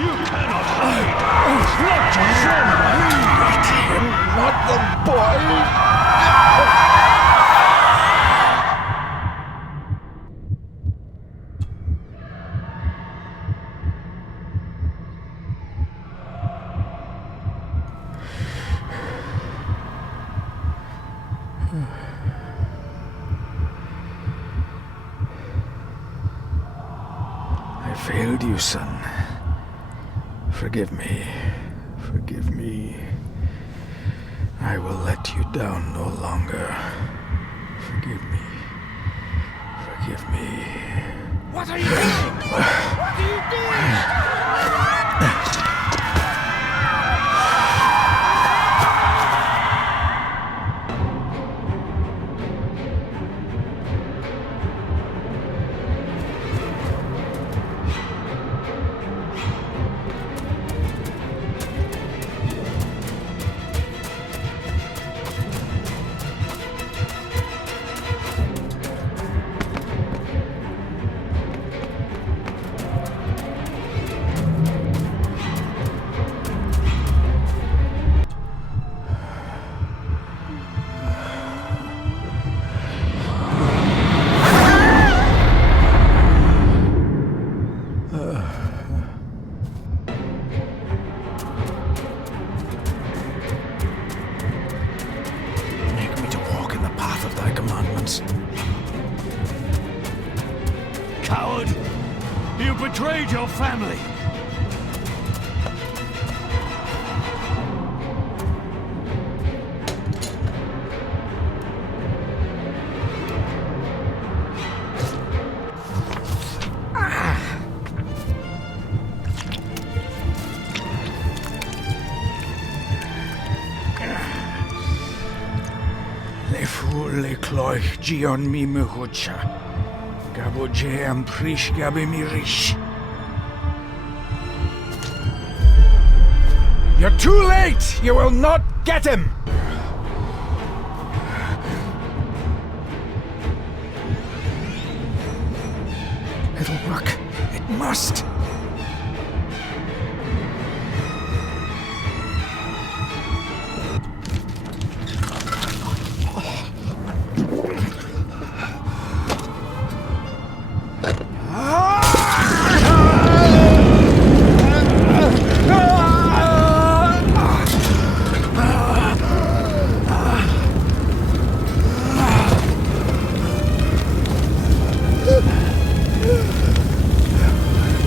You cannot hide! Not from me! Not the boy! I failed you, son. Forgive me. Forgive me. I will let you down no longer. Forgive me. Forgive me. What are you doing? What are you doing? Make me to walk in the path of thy commandments. Coward! You betrayed your family! Le fu le cloich gion mi muhucha. Gabo je am prish gabe mi rish. You're too late! You will not get him! It'll work. It must.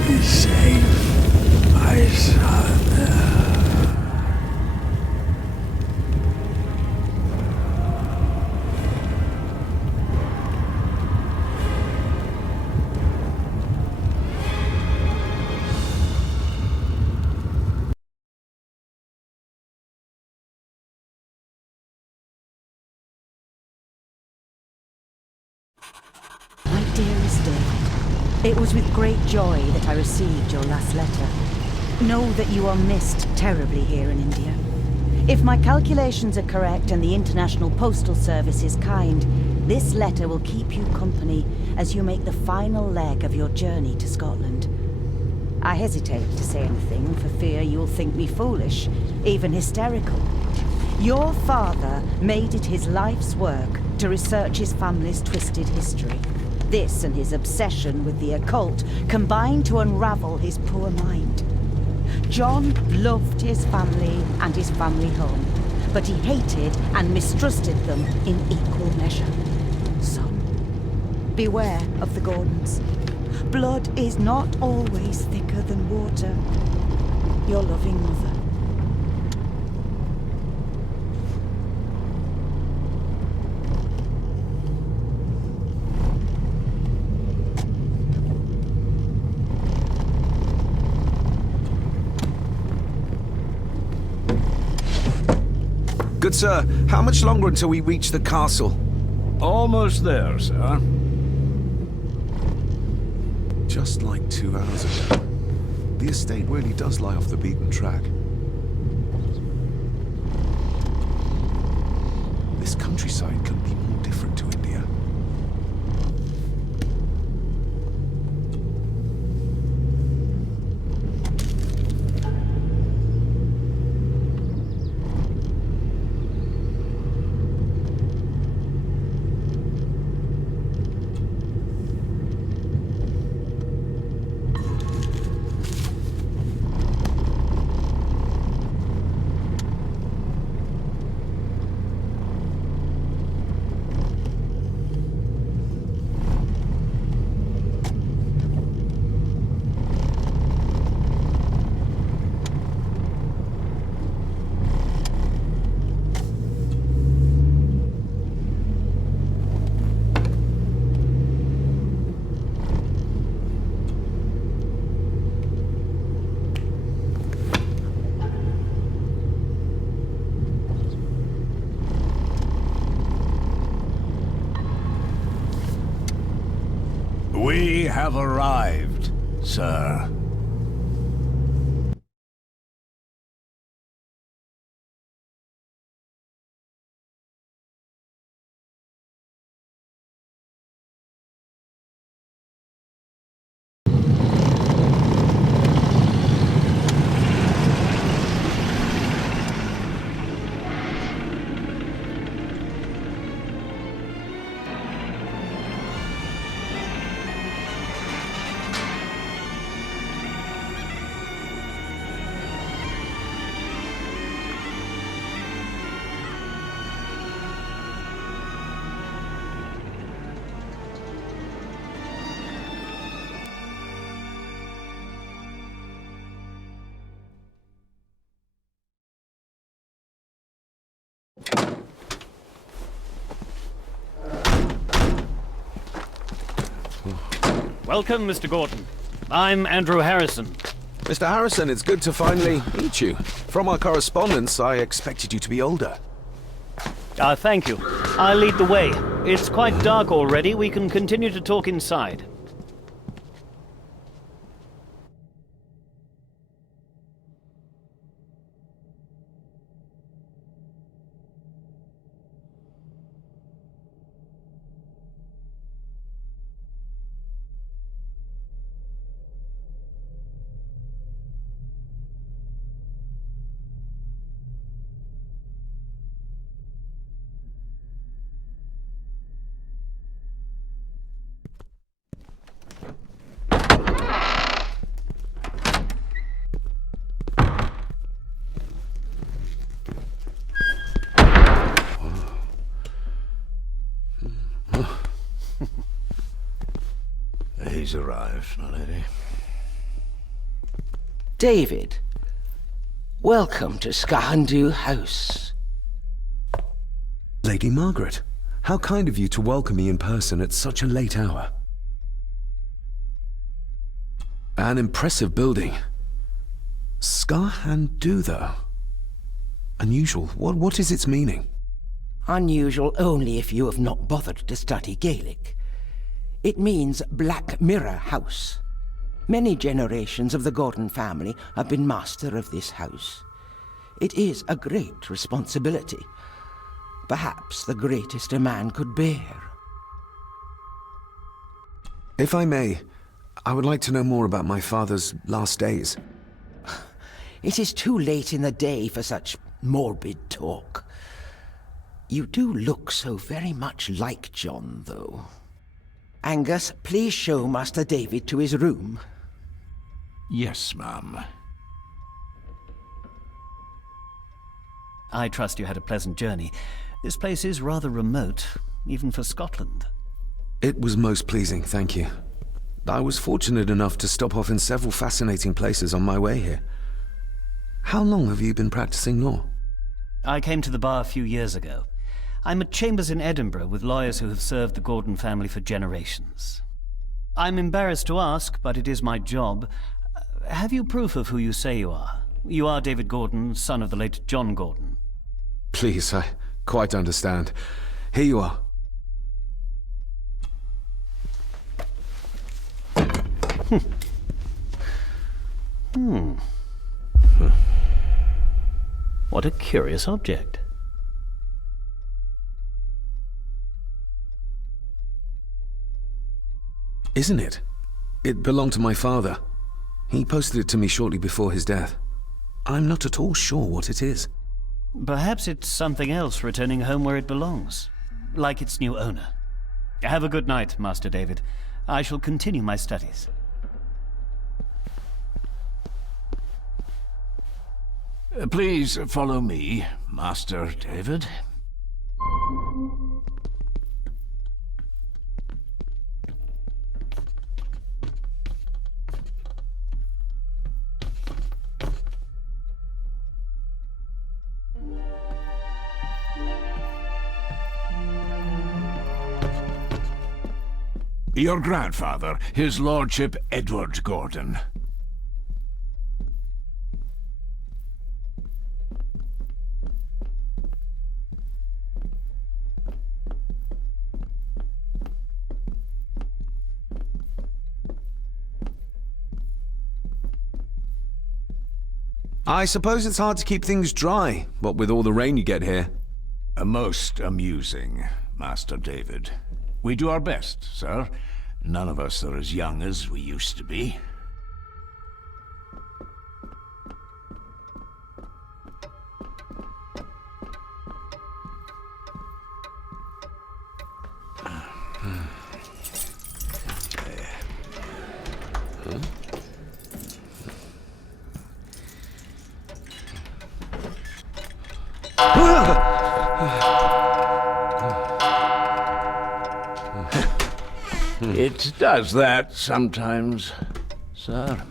Be safe, my son. My dearest David, it was with great joy that I received your last letter. Know that you are missed terribly here in India. If my calculations are correct and the International Postal Service is kind, this letter will keep you company as you make the final leg of your journey to Scotland. I hesitate to say anything for fear you'll think me foolish, even hysterical. Your father made it his life's work to research his family's twisted history. This and his obsession with the occult combined to unravel his poor mind. John loved his family and his family home, but he hated and mistrusted them in equal measure. Son, beware of the Gordons. Blood is not always thicker than water. Your loving mother. Good sir, how much longer until we reach the castle? Almost there, sir. Just like 2 hours ago. The estate really does lie off the beaten track. This countryside couldn't be more different to India. have arrived, sir. Welcome, Mr. Gordon. I'm Andrew Harrison. Mr. Harrison, it's good to finally meet you. From our correspondence, I expected you to be older. Thank you. I'll lead the way. It's quite dark already. We can continue to talk inside. He's arrived, my lady. David, welcome to Skahandu House. Lady Margaret, how kind of you to welcome me in person at such a late hour. An impressive building. Skahandu, though. Unusual. What is its meaning? Unusual only if you have not bothered to study Gaelic. It means Black Mirror House. Many generations of the Gordon family have been master of this house. It is a great responsibility. Perhaps the greatest a man could bear. If I may, I would like to know more about my father's last days. It is too late in the day for such morbid talk. You do look so very much like John, though. Angus, please show Master David to his room. Yes, ma'am. I trust you had a pleasant journey. This place is rather remote, even for Scotland. It was most pleasing, thank you. I was fortunate enough to stop off in several fascinating places on my way here. How long have you been practicing law? I came to the bar a few years ago. I'm at Chambers in Edinburgh with lawyers who have served the Gordon family for generations. I'm embarrassed to ask, but it is my job. Have you proof of who you say you are? You are David Gordon, son of the late John Gordon. Please, I quite understand. Here you are. What a curious object. Isn't it? It belonged to my father. He posted it to me shortly before his death. I'm not at all sure what it is. Perhaps it's something else returning home where it belongs, like its new owner. Have a good night, Master David. I shall continue my studies. Please follow me, Master David. Your grandfather, His Lordship Edward Gordon. I suppose it's hard to keep things dry, what with all the rain you get here. Most amusing, Master David. We do our best, sir. None of us are as young as we used to be. It does that sometimes, sir.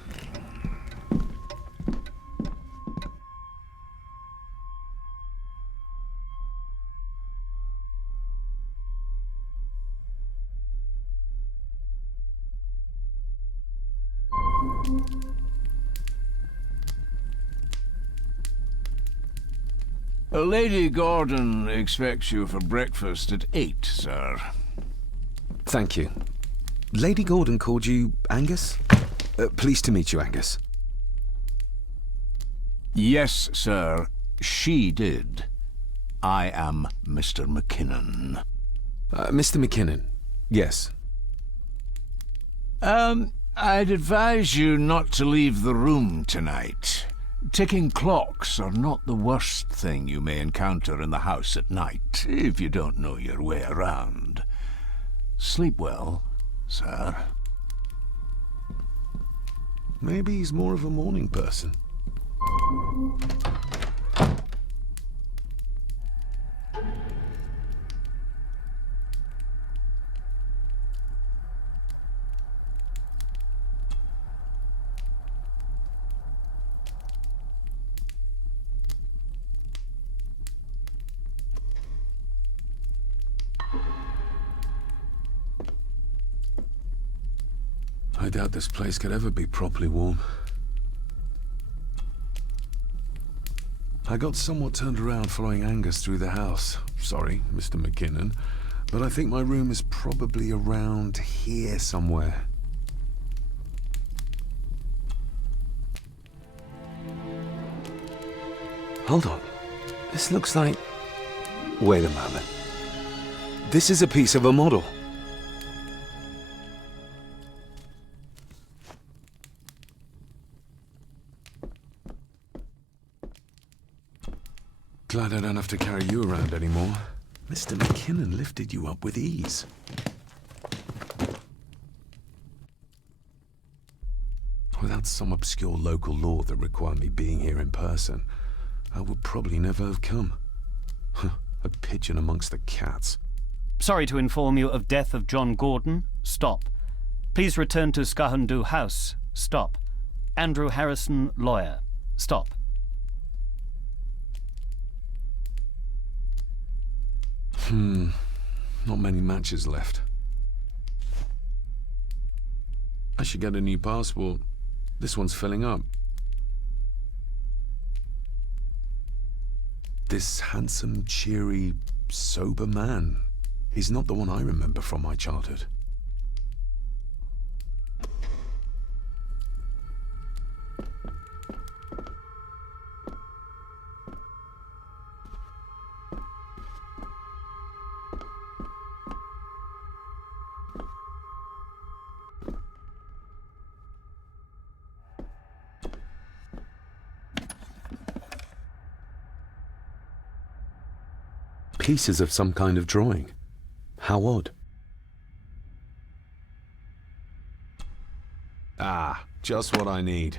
Lady Gordon expects you for breakfast at 8, sir. Thank you. Lady Gordon called you Angus? Pleased to meet you, Angus. Yes, sir. She did. I am Mr. McKinnon. Mr. McKinnon, yes. I'd advise you not to leave the room tonight. Ticking clocks are not the worst thing you may encounter in the house at night, if you don't know your way around. Sleep well, sir. Maybe he's more of a morning person. I doubt this place could ever be properly warm. I got somewhat turned around following Angus through the house. Sorry, Mr. McKinnon, but I think my room is probably around here somewhere. Hold on. This looks like... Wait a moment. This is a piece of a model. Glad I don't have to carry you around anymore. Mr. McKinnon lifted you up with ease. Without some obscure local law that required me being here in person, I would probably never have come. A pigeon amongst the cats. Sorry to inform you of death of John Gordon. Stop. Please return to Skahundu House. Stop. Andrew Harrison, lawyer. Stop. Not many matches left. I should get a new passport. This one's filling up. This handsome, cheery, sober man. He's not the one I remember from my childhood. Pieces of some kind of drawing. How odd. Ah, just what I need.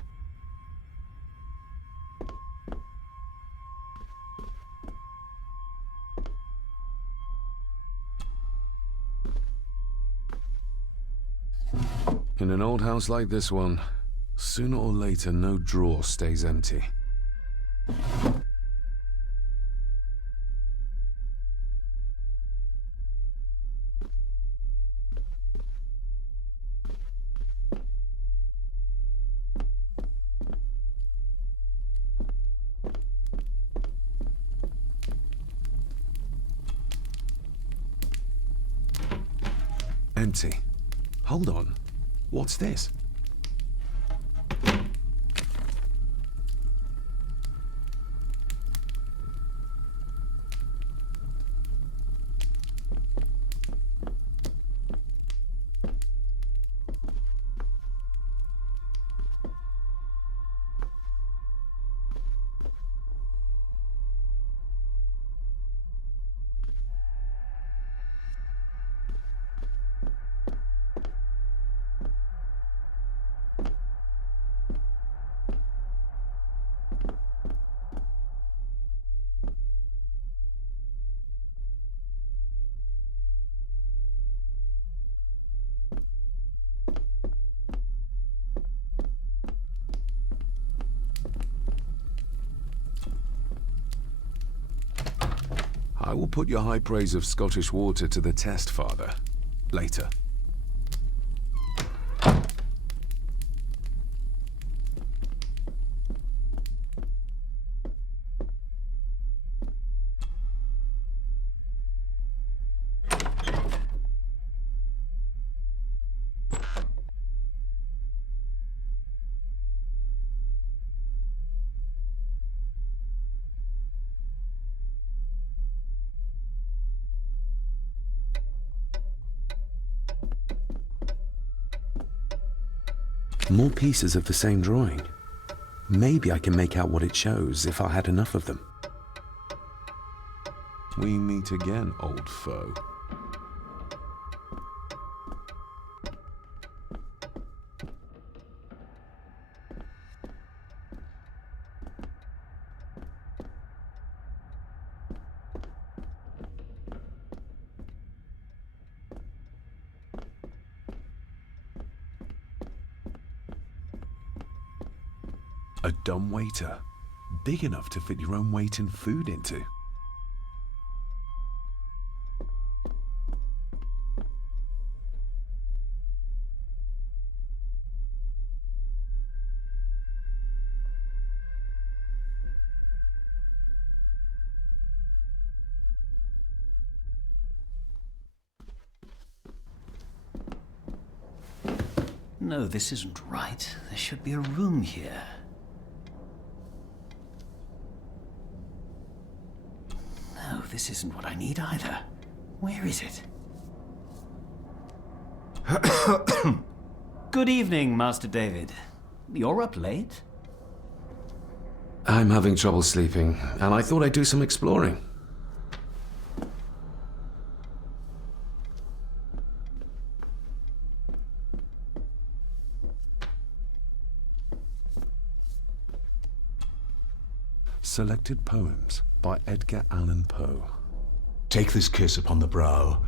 In an old house like this one, sooner or later no drawer stays empty. Empty. Hold on. What's this? I will put your high praise of Scottish water to the test, Father. Later. More pieces of the same drawing. Maybe I can make out what it shows if I had enough of them. We meet again, old foe. A dumbwaiter, big enough to fit your own weight in food into. No, this isn't right. There should be a room here. No, this isn't what I need either. Where is it? Good evening, Master David. You're up late? I'm having trouble sleeping, and I thought I'd do some exploring. Selected Poems by Edgar Allan Poe. Take this kiss upon the brow,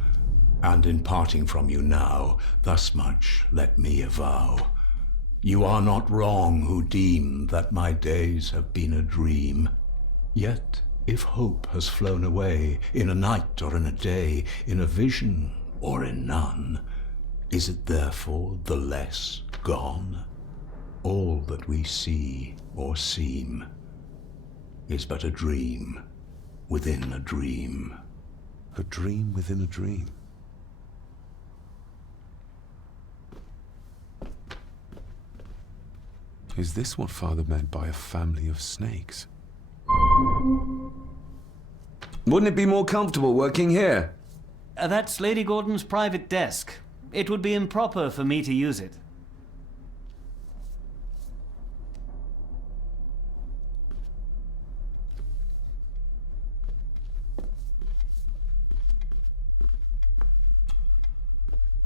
and in parting from you now, thus much let me avow. You are not wrong who deem that my days have been a dream. Yet, if hope has flown away, in a night or in a day, in a vision or in none, is it therefore the less gone? All that we see or seem is but a dream within a dream. A dream within a dream. Is this what Father meant by a family of snakes? Wouldn't it be more comfortable working here? That's Lady Gordon's private desk. It would be improper for me to use it.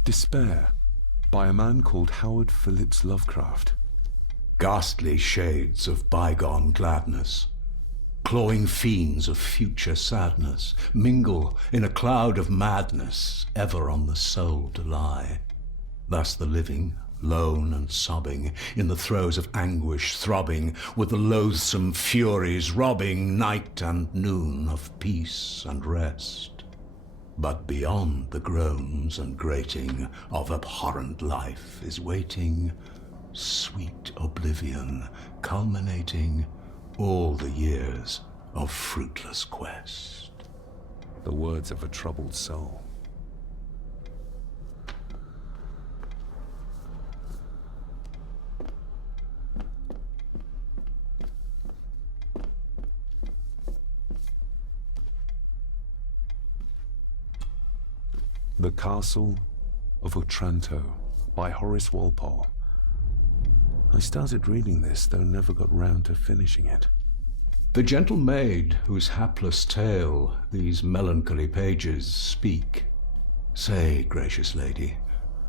Despair, by a man called Howard Phillips Lovecraft. Ghastly shades of bygone gladness, clawing fiends of future sadness, mingle in a cloud of madness, ever on the soul to lie. Thus the living, lone and sobbing, in the throes of anguish throbbing, with the loathsome furies robbing night and noon of peace and rest. But beyond the groans and grating of abhorrent life is waiting sweet oblivion, culminating all the years of fruitless quest. The words of a troubled soul. The Castle of Otranto by Horace Walpole. I started reading this, though never got round to finishing it. The gentle maid whose hapless tale these melancholy pages speak, say, gracious lady,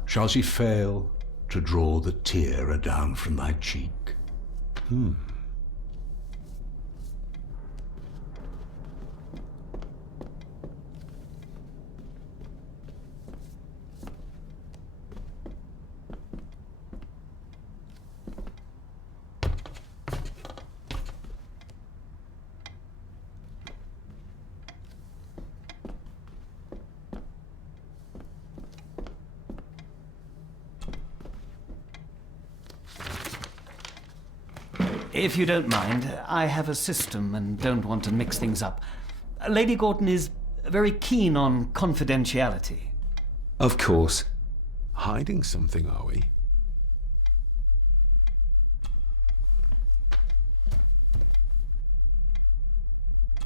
shall she fail to draw the tear adown from thy cheek? If you don't mind, I have a system and don't want to mix things up. Lady Gordon is very keen on confidentiality. Of course. Hiding something, are we?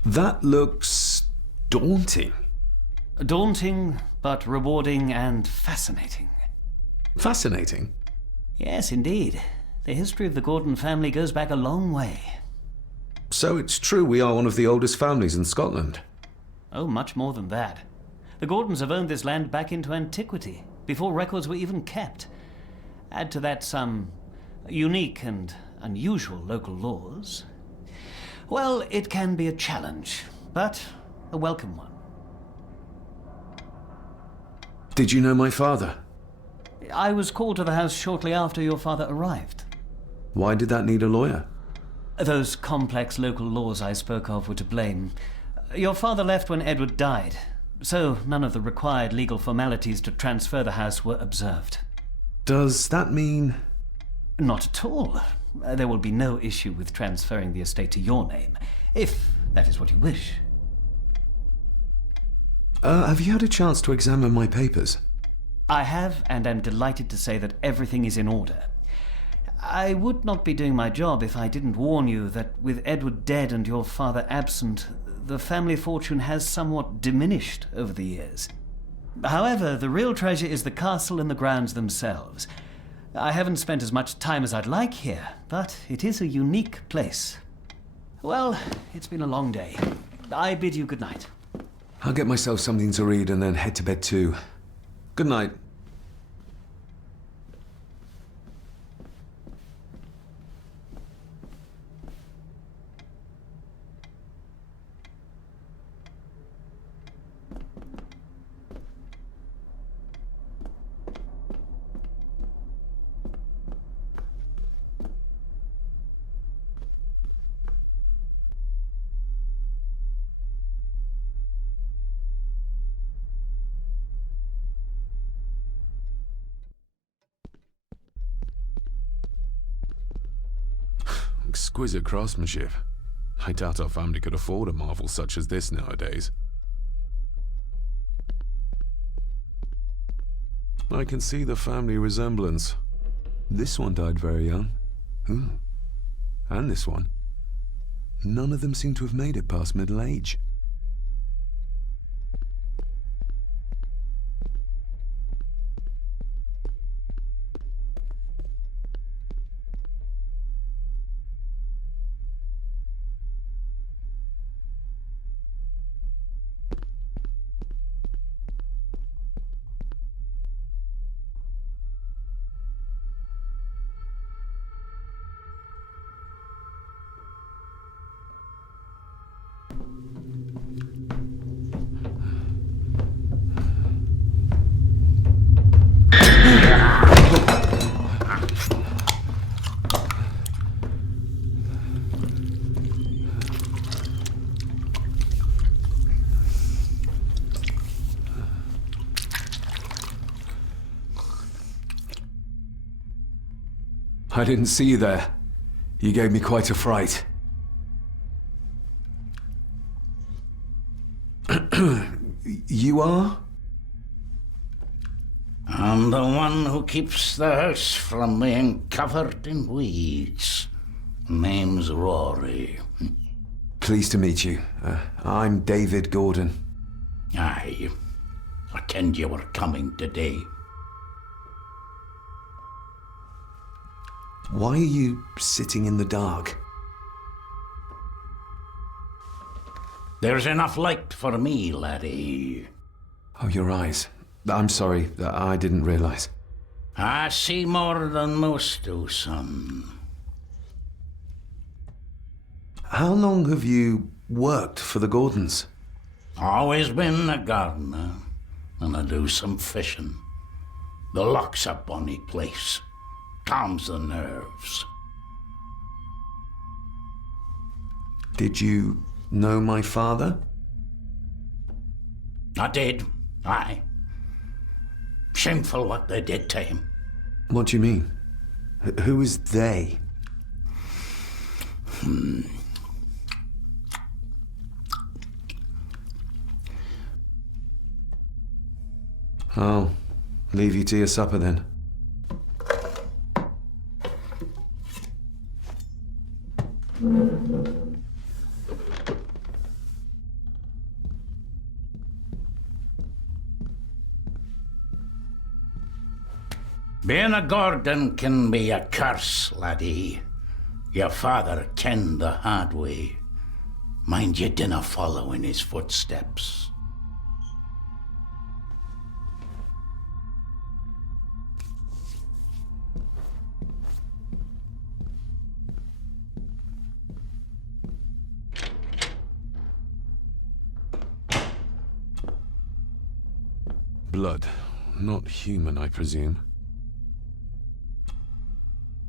That looks daunting. Daunting, but rewarding and fascinating. Fascinating. Yes, indeed. The history of the Gordon family goes back a long way. So it's true we are one of the oldest families in Scotland. Oh, much more than that. The Gordons have owned this land back into antiquity, before records were even kept. Add to that some unique and unusual local laws. Well, it can be a challenge, but a welcome one. Did you know my father? I was called to the house shortly after your father arrived. Why did that need a lawyer? Those complex local laws I spoke of were to blame. Your father left when Edward died, so none of the required legal formalities to transfer the house were observed. Does that mean... Not at all. There will be no issue with transferring the estate to your name, if that is what you wish. have you had a chance to examine my papers? I have, and am delighted to say that everything is in order. I would not be doing my job if I didn't warn you that with Edward dead and your father absent, the family fortune has somewhat diminished over the years. However, the real treasure is the castle and the grounds themselves. I haven't spent as much time as I'd like here, but it is a unique place. Well, it's been a long day. I bid you good night. I'll get myself something to read and then head to bed too. Good night. Exquisite craftsmanship. I doubt our family could afford a marvel such as this nowadays. I can see the family resemblance. This one died very young. And this one. None of them seem to have made it past middle age. I didn't see you there. You gave me quite a fright. You are? I'm the one who keeps the house from being covered in weeds. Name's Rory. Pleased to meet you. I'm David Gordon. Aye. I kenned you were coming today. Why are you sitting in the dark? There's enough light for me, laddie. Oh, your eyes. I'm sorry, I didn't realize. I see more than most do, son. How long have you worked for the Gordons? Always been a gardener, and I do some fishing. The loch's a bonny place. Calms the nerves. Did you know my father? I did, aye. Shameful what they did to him. What do you mean? Who is they? I'll leave you to your supper then. Being a Gordon can be a curse, laddie. Your father kenned the hard way. Mind you dinna follow in his footsteps. Blood. Not human, I presume.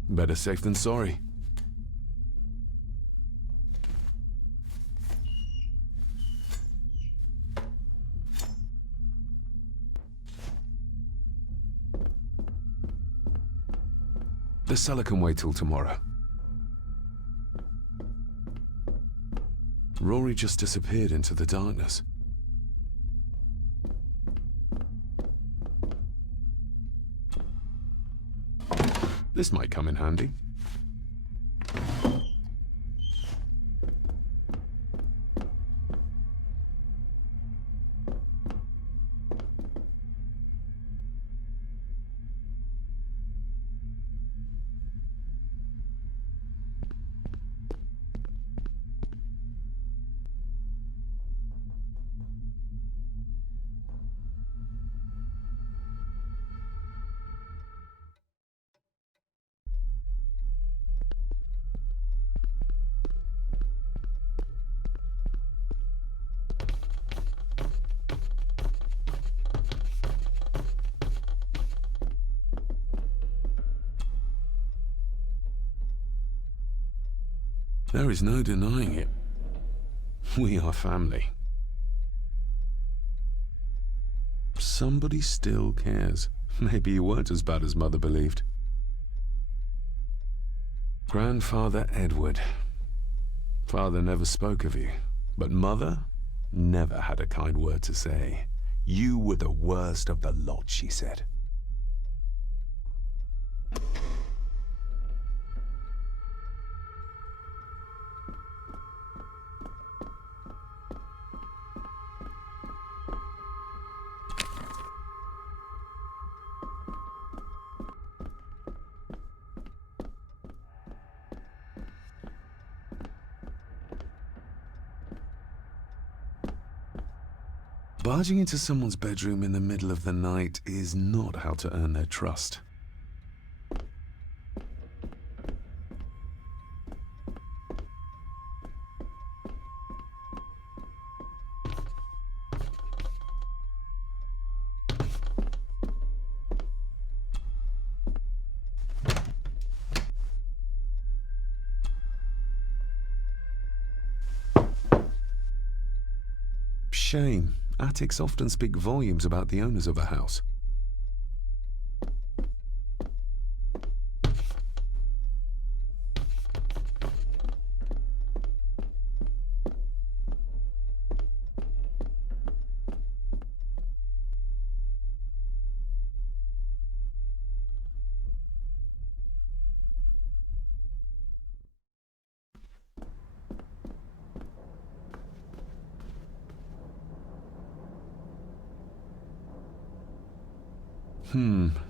Better safe than sorry. The cellar can wait till tomorrow. Rory just disappeared into the darkness. This might come in handy. There is no denying it. We are family. Somebody still cares. Maybe you weren't as bad as Mother believed. Grandfather Edward. Father never spoke of you, but Mother never had a kind word to say. You were the worst of the lot, she said. Barging into someone's bedroom in the middle of the night is not how to earn their trust. Shame. Attics often speak volumes about the owners of a house.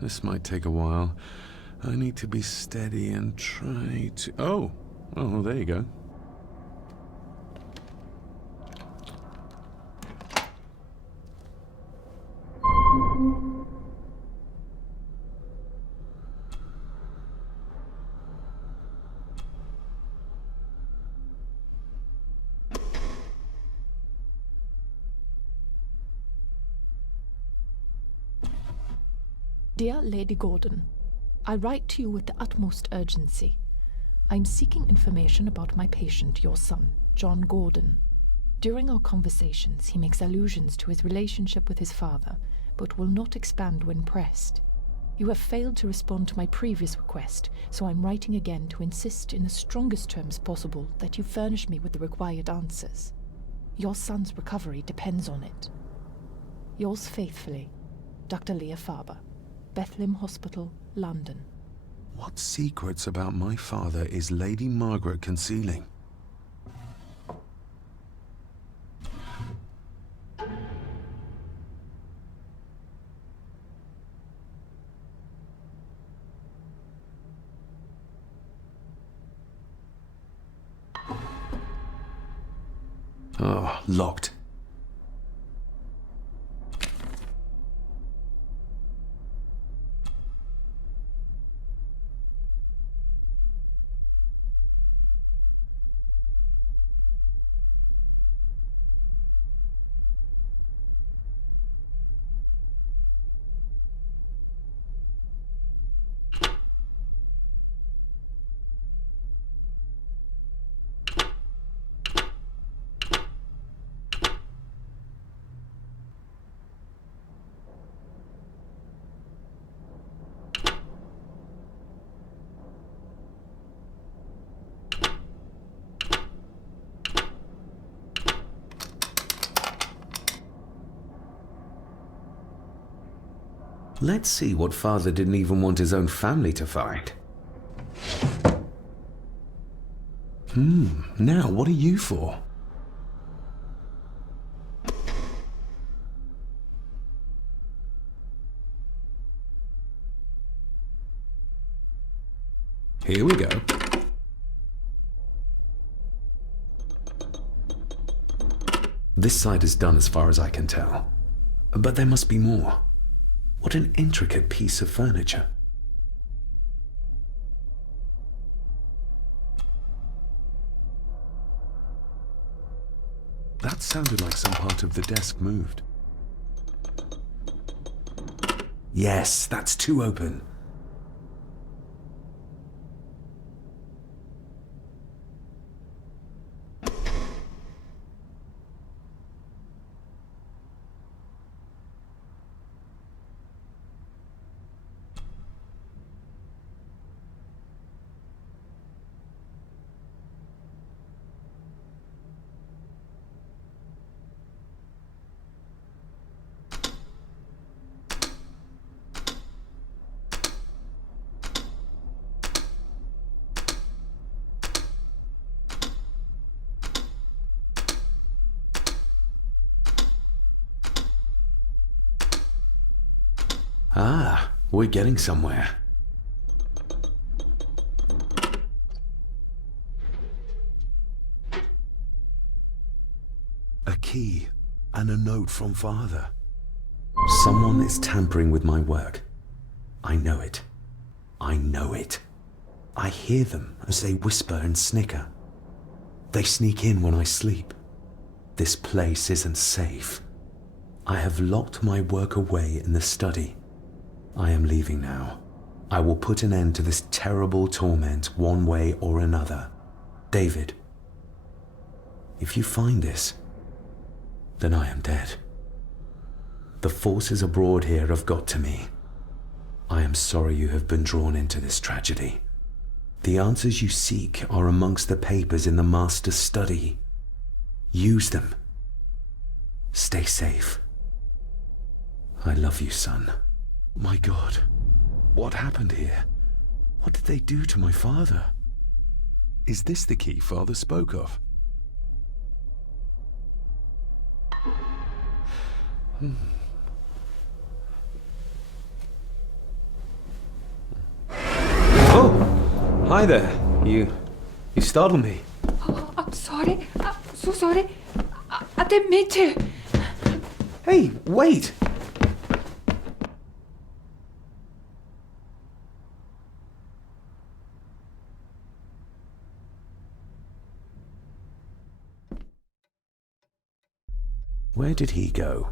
This might take a while. I need to be steady and try to... Oh, there you go. Dear Lady Gordon, I write to you with the utmost urgency. I am seeking information about my patient, your son, John Gordon. During our conversations, he makes allusions to his relationship with his father, but will not expand when pressed. You have failed to respond to my previous request, so I'm writing again to insist in the strongest terms possible that you furnish me with the required answers. Your son's recovery depends on it. Yours faithfully, Dr. Leah Faber, Bethlehem Hospital, London. What secrets about my father is Lady Margaret concealing? Oh, locked. Let's see what father didn't even want his own family to find. Now what are you for? Here we go. This side is done as far as I can tell. But there must be more. What an intricate piece of furniture. That sounded like some part of the desk moved. Yes, that's too open. Ah, we're getting somewhere. A key and a note from father. Someone is tampering with my work. I know it. I know it. I hear them as they whisper and snicker. They sneak in when I sleep. This place isn't safe. I have locked my work away in the study. I am leaving now. I will put an end to this terrible torment one way or another. David, if you find this, then I am dead. The forces abroad here have got to me. I am sorry you have been drawn into this tragedy. The answers you seek are amongst the papers in the master's study. Use them. Stay safe. I love you, son. My God, what happened here? What did they do to my father? Is this the key father spoke of? Oh, hi there. You startled me. Oh, I'm sorry. I'm so sorry. I didn't mean to. Hey, wait. Where did he go?